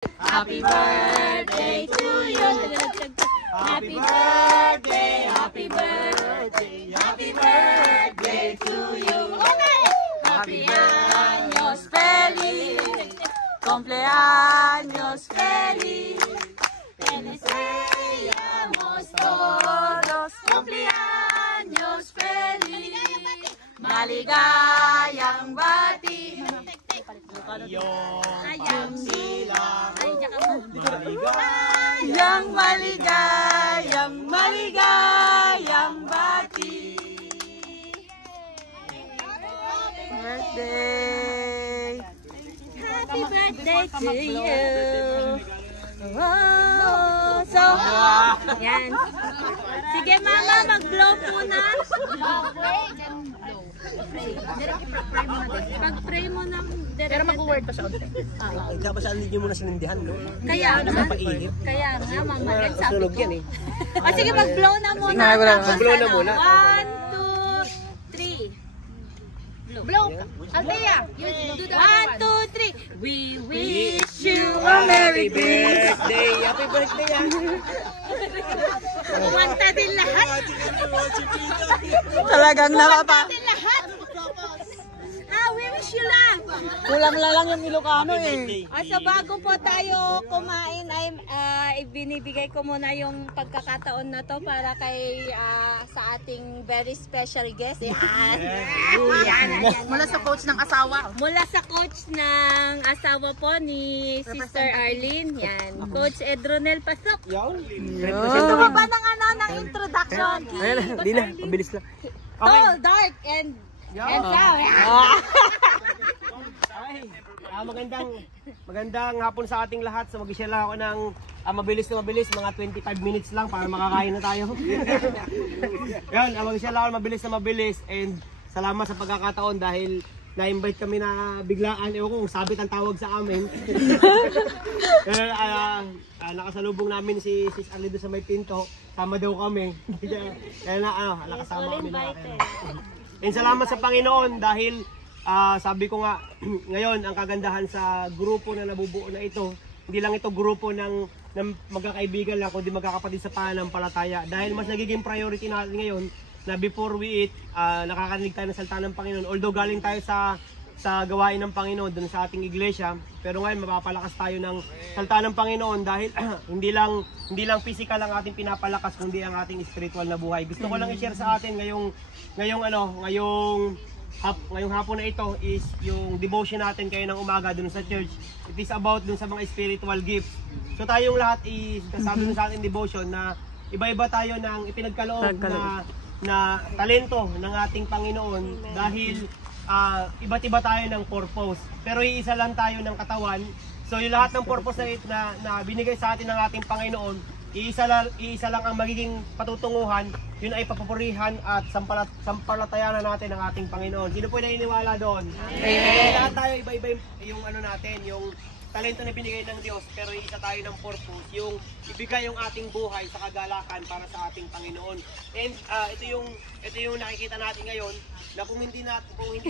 Happy birthday to you. Happy birthday, happy birthday, happy birthday to you. Happy años feliz, cumpleaños feliz. Te deseamos todos cumpleaños feliz. Maligayang bati. Ayang sila. Maligayang bati. Birthday. Happy birthday to you. Oh, so, yan. Sige mama, mag-blow muna. Pag-pray mo na. Pero mag-word pa siya ulit. Dapat siya hindi mo na sinindihan, no? Kaya nga. Kaya nga, mama. Sunog yan eh. O sige, mag-blow na muna. Mag-blow na muna. 1, 2, 3. Blow. Althea, you do that 1, 2, 3. We wish you a merry birthday. Happy birthday yan. Kumanta din lahat. Talagang napapa. Din lahat. We wish you lang. Kulang na lang yung Ilocano eh. So bago po tayo kumain ay binibigay ko muna yung pagkakataon na to para kay sa ating very special guest. Yan. Mula sa coach ng asawa. Mula sa coach ng asawa po ni Sister Arlene. Yan. Coach Edronel Pasok. Ano ba ng introduction? Hindi na, mabilis lang. Tall, dark, and sound. Magandang hapon sa ating lahat. So mag-share lang ako ng mabilis, mga 25 minutes lang para makakain na tayo. Yan, mag-share lang ako mabilis and salamat sa pagkakataon dahil na-invite kami na biglaan. Ewan ko kung sabit ang tawag sa amin. Nakasalubong namin si Sis Arlido sa may pinto. Sama daw kami. Kaya nakasama kami na. And salamat sa Panginoon dahil sabi ko nga ngayon ang kagandahan sa grupo na nabubuo na ito, hindi lang ito grupo ng magkakaibigan lang kundi magkakapatid sa pananampalataya dahil mas nagiging priority natin ngayon na before we eat nakakarinig tayo ng salita ng Panginoon. Although galing tayo sa gawain ng Panginoon dun sa ating iglesia, pero ngayon mapapalakas tayo ng salita ng Panginoon dahil hindi lang physical ang ating pinapalakas kundi ang ating spiritual na buhay. Gusto ko lang i-share sa atin ngayong hapon na ito is yung devotion natin kayo ng umaga dun sa church. It is about dun sa mga spiritual gifts. So tayong lahat sabi dun sa ating devotion na iba-iba tayo ng ipinagkaloob na talento ng ating Panginoon dahil iba't iba tayo ng purpose. Pero iisa lang tayo ng katawan. So yung lahat ng purpose na binigay sa atin ng ating Panginoon, iisa lang ang magiging patutunguhan, yun ay papapurihan at sampalatayanan natin ng ating Panginoon. Sino po naniniwala doon? Amen. Lahat tayo iba-iba yung yung talento na binigay ng Diyos, pero isa tayo ng purpose, yung ibigay yung ating buhay sa kagalakan para sa ating Panginoon. And ito yung nakikita natin ngayon na kung hindi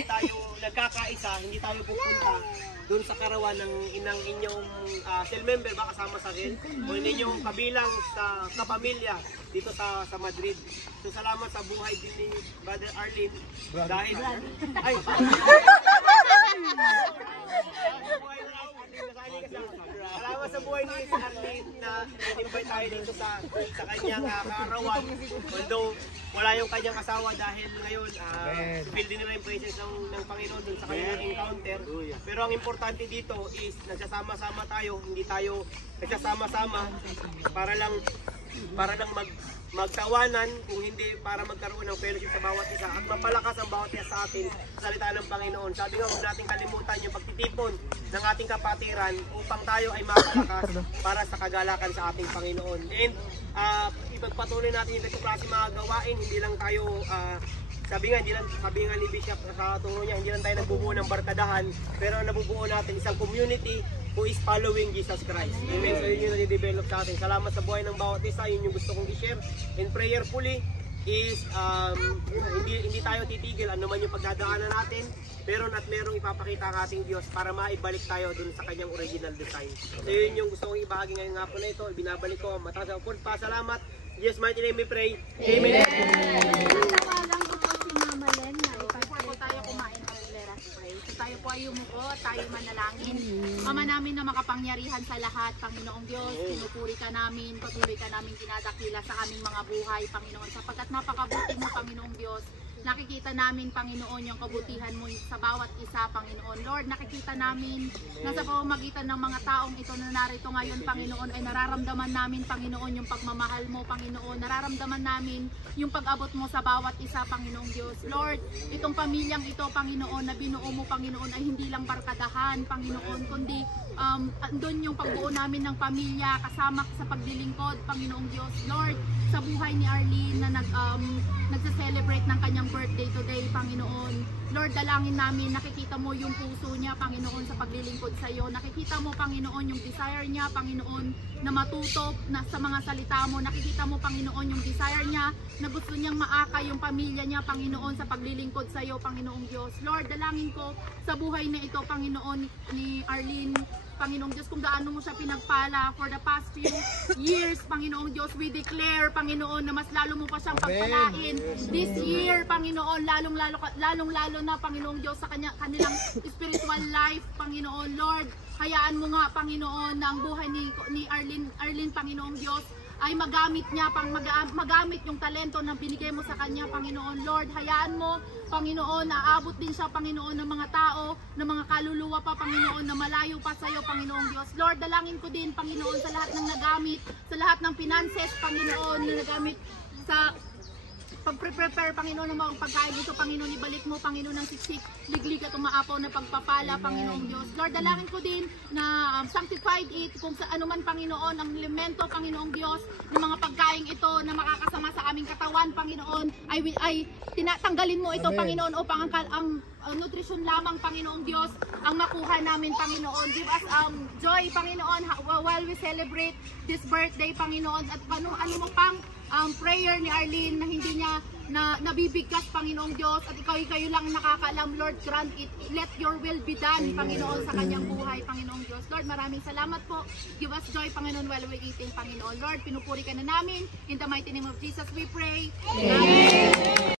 tayo nagkakaisa, hindi tayo pupunta doon sa karawan ng inyong cell member ba kasama sa rin o hindi nyo kabilang sa kapamilya dito sa Madrid. So salamat sa buhay din ni Brother Arlene dahil salamat sa buhay ni Arlene na invite tayo dito sa kanyang karawan. Although wala yung kanyang asawa dahil ngayon feel din nila yung presence ng Panginoon dun sa kanyang encounter. Pero ang importante dito is nagsasama-sama tayo, hindi tayo nagsasama-sama para lang magtawanan, kung hindi para magkaroon ng fellowship sa bawat isa at mapalakas ang bawat isa sa atin sa salita ng Panginoon. Sabi nga, huwag natin kalimutan yung pagtitipon ng ating kapatiran upang tayo ay mapalakas para sa kagalakan sa ating Panginoon. And ipagpatuloy natin yung klase mga gawain, hindi lang tayo sabi nga ni Bishop sa tungro niya, hindi lang tayo nagbubuo ng barkadahan, pero nabubuo natin isang community who is following Jesus Christ. Amen. So yun yung nade-develop sa atin. Salamat sa buhay ng bawat isa. Yun yung gusto kong i-share. And prayerfully, is hindi tayo titigil ano man yung pagdadaanan natin, meron at merong ipapakita ang ating Diyos para maibalik tayo dun sa kanyang original design. So yun yung gusto kong ibahagi ngayong hapon na ito. Ibinabalik ko, mataas ang pasalamat. Yes, mighty name we pray. Amen. Natawagan ko po si Mama Len na Before po tayo kumain, let us pray. So tayo po ay yumuko, tayo manalangin. Ama namin na makapangyarihan sa lahat, Panginoong Diyos, pinupuri ka namin, patuloy ka namin dinadakila sa aming mga buhay, Panginoon. Sapagkat napakabuti mo, Panginoong Diyos, nakikita namin, Panginoon, yung kabutihan mo sa bawat isa, Panginoon. Lord, nakikita namin na sa pamamagitan ng mga taong ito na narito ngayon, Panginoon, ay nararamdaman namin, Panginoon, yung pagmamahal mo, Panginoon. Nararamdaman namin yung pag-abot mo sa bawat isa, Panginoong Diyos. Lord, itong pamilyang ito, Panginoon, na binuo mo, Panginoon, ay hindi lang barkadahan, Panginoon, kundi andun yung pagbuo namin ng pamilya, kasama sa paglilingkod, Panginoong Diyos. Lord, sa buhay ni Arlene na nagsa-celebrate ng kanyang birthday today, Panginoon. Lord, dalangin namin, nakikita mo yung puso niya, Panginoon, sa paglilingkod sa iyo. Nakikita mo, Panginoon, yung desire niya, Panginoon, na matuto na sa mga salita mo. Nakikita mo, Panginoon, yung desire niya na gusto niyang maaka yung pamilya niya, Panginoon, sa paglilingkod sa iyo, Panginoong Diyos. Lord, dalangin ko sa buhay na ito, Panginoon, ni Arlene, Panginoong Diyos, kung gaano mo siya pinagpala for the past few years, Panginoong Diyos, we declare, Panginoon, na mas lalo mo pa siyang pagpalain. This year, Panginoon, lalong-lalo na, Panginoong Diyos, sa kanilang spiritual life, Panginoon. Lord, hayaan mo nga, Panginoon, na ang buhay ni Arlene, Panginoong Diyos, ay magamit niya, magamit yung talento na binigay mo sa kanya, Panginoon. Lord, hayaan mo, Panginoon, na aabot din siya, Panginoon, ng mga tao, ng mga kaluluwa pa, Panginoon, na malayo pa sa iyo, Panginoong Diyos. Lord, dalangin ko din, Panginoon, sa lahat ng nagamit, sa lahat ng finances, Panginoon, na nagamit sa pag-prepare, Panginoon, ng mga pagkain ito, Panginoon, ibalik mo, Panginoon, ng siksik, liglig at umaapaw na pagpapala, Panginoong Diyos. Lord, dalangin ko din na sanctified it, kung sa anuman, Panginoon, ang elemento, Panginoong Diyos, ng mga pagkain ito na makakasama sa aming katawan, Panginoon, ay tinatanggalin mo ito, Panginoon, upang ang nutrisyon lamang, Panginoong Diyos, ang makuha namin, Panginoon. Give us joy, Panginoon, while we celebrate this birthday, Panginoon, at ano mo pang prayer ni Arlene na hindi niya nabibigkas, Panginoong Diyos, at kayo lang nakakaalam, Lord, grant it. Let your will be done, Panginoon, sa kanyang buhay, Panginoong Diyos. Lord, maraming salamat po. Give us joy, Panginoon, while we're eating, Panginoon. Lord, pinupuri ka na namin. In the mighty name of Jesus we pray. Amen.